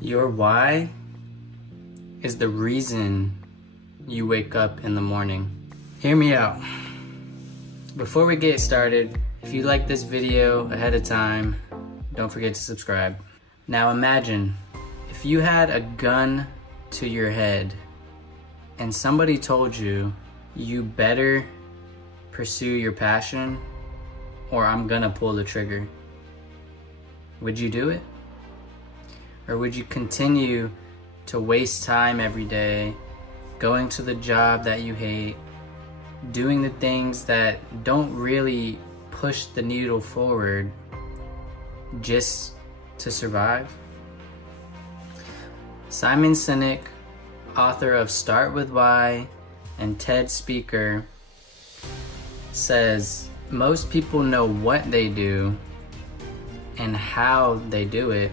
Your why is the reason you wake up in the morning. Hear me out. Before we get started, if you like this video ahead of time, don't forget to subscribe. Now imagine if you had a gun to your head and somebody told you, you better pursue your passion or I'm gonna pull the trigger. Would you do it? Or would you continue to waste time every day, going to the job that you hate, doing the things that don't really push the needle forward just to survive? Simon Sinek, author of Start With Why and TED speaker, says most people know what they do and how they do it,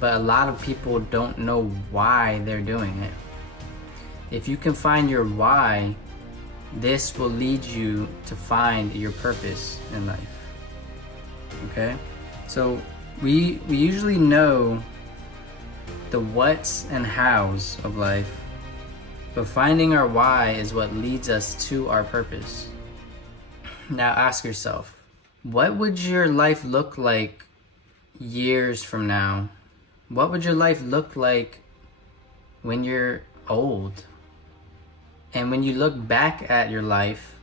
but a lot of people don't know why they're doing it. If you can find your why, this will lead you to find your purpose in life. Okay? So we usually know the whats and hows of life, but finding our why is what leads us to our purpose. Now ask yourself, what would your life look like years from now? What would your life look like when you're old? And when you look back at your life,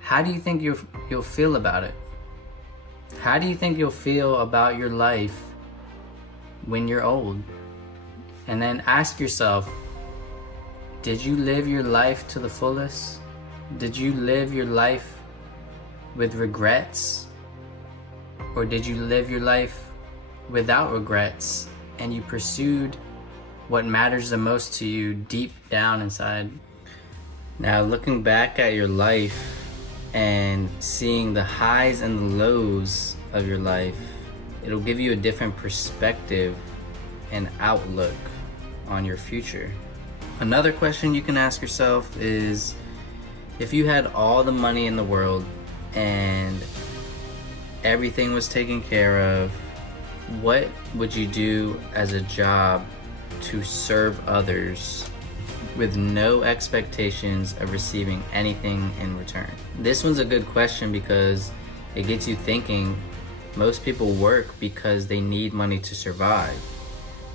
how do you think you'll feel about it? How do you think you'll feel about your life when you're old? And then ask yourself, did you live your life to the fullest? Did you live your life with regrets? Or did you live your life without regrets and you pursued what matters the most to you deep down inside? Now, looking back at your life and seeing the highs and the lows of your life, it'll give you a different perspective and outlook on your future. Another question you can ask yourself is, if you had all the money in the world and everything was taken care of, what would you do as a job to serve others with no expectations of receiving anything in return? This one's a good question because it gets you thinking. Most people work because they need money to survive.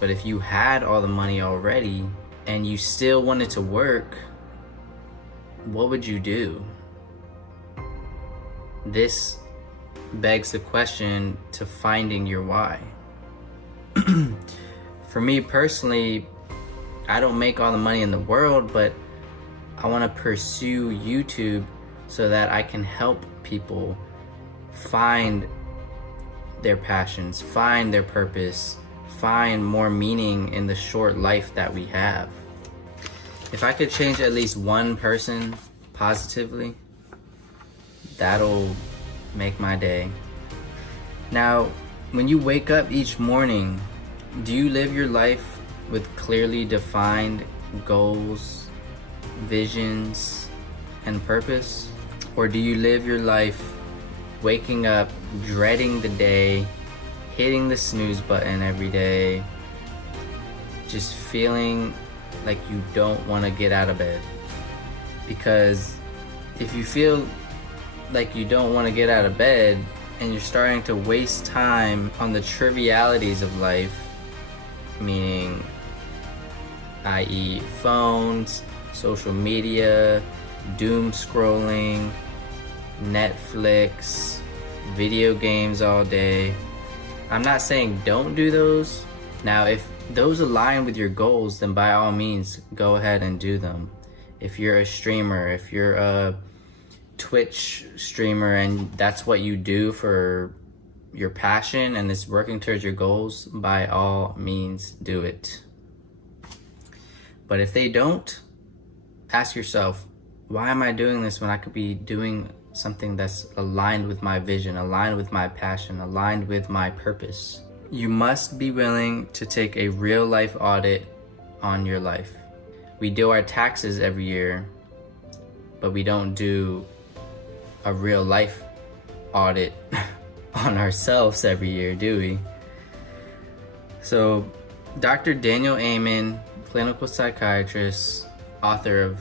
But if you had all the money already and you still wanted to work, what would you do? This begs the question to finding your why. For me personally, I don't make all the money in the world, but I want to pursue YouTube so that I can help people find their passions, find their purpose, find more meaning in the short life that we have. If I could change at least one person positively, that'll make my day. Now, when you wake up each morning, do you live your life with clearly defined goals, visions, and purpose? Or do you live your life waking up, dreading the day, hitting the snooze button every day, just feeling like you don't want to get out of bed? Because if you feel like you don't want to get out of bed and you're starting to waste time on the trivialities of life, meaning i.e. phones, social media, doom scrolling, Netflix, video games all day. I'm not saying don't do those. Now, if those align with your goals, then by all means, go ahead and do them. If you're a streamer, if you're a Twitch streamer and that's what you do for your passion and it's working towards your goals, by all means, do it. But if they don't, ask yourself, why am I doing this when I could be doing something that's aligned with my vision, aligned with my passion, aligned with my purpose? You must be willing to take a real life audit on your life. We do our taxes every year, but we don't do a real life audit on ourselves every year, do we? So, Dr. Daniel Amen, clinical psychiatrist, author of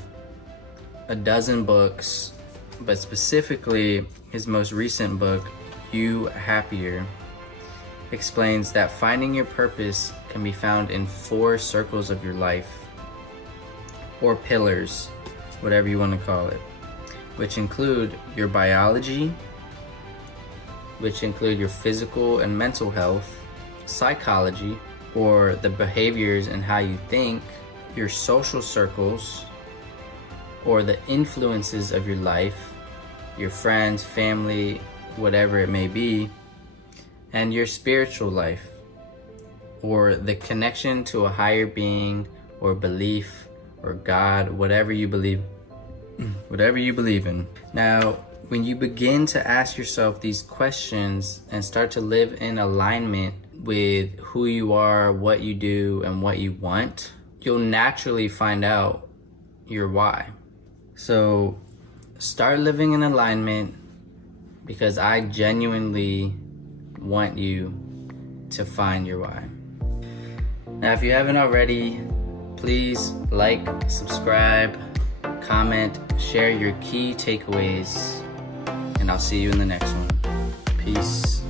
a dozen books, but specifically his most recent book, You Happier, explains that finding your purpose can be found in 4 circles of your life, or pillars, whatever you want to call it, which include your biology, which include your physical and mental health, psychology, or the behaviors and how you think, your social circles, or the influences of your life, your friends, family, whatever it may be, and your spiritual life, or the connection to a higher being or belief or God, whatever you believe in. Now, when you begin to ask yourself these questions and start to live in alignment with who you are, what you do, and what you want, you'll naturally find out your why. So start living in alignment, because I genuinely want you to find your why. Now, if you haven't already, please like, subscribe, comment, share your key takeaways, and I'll see you in the next one. Peace.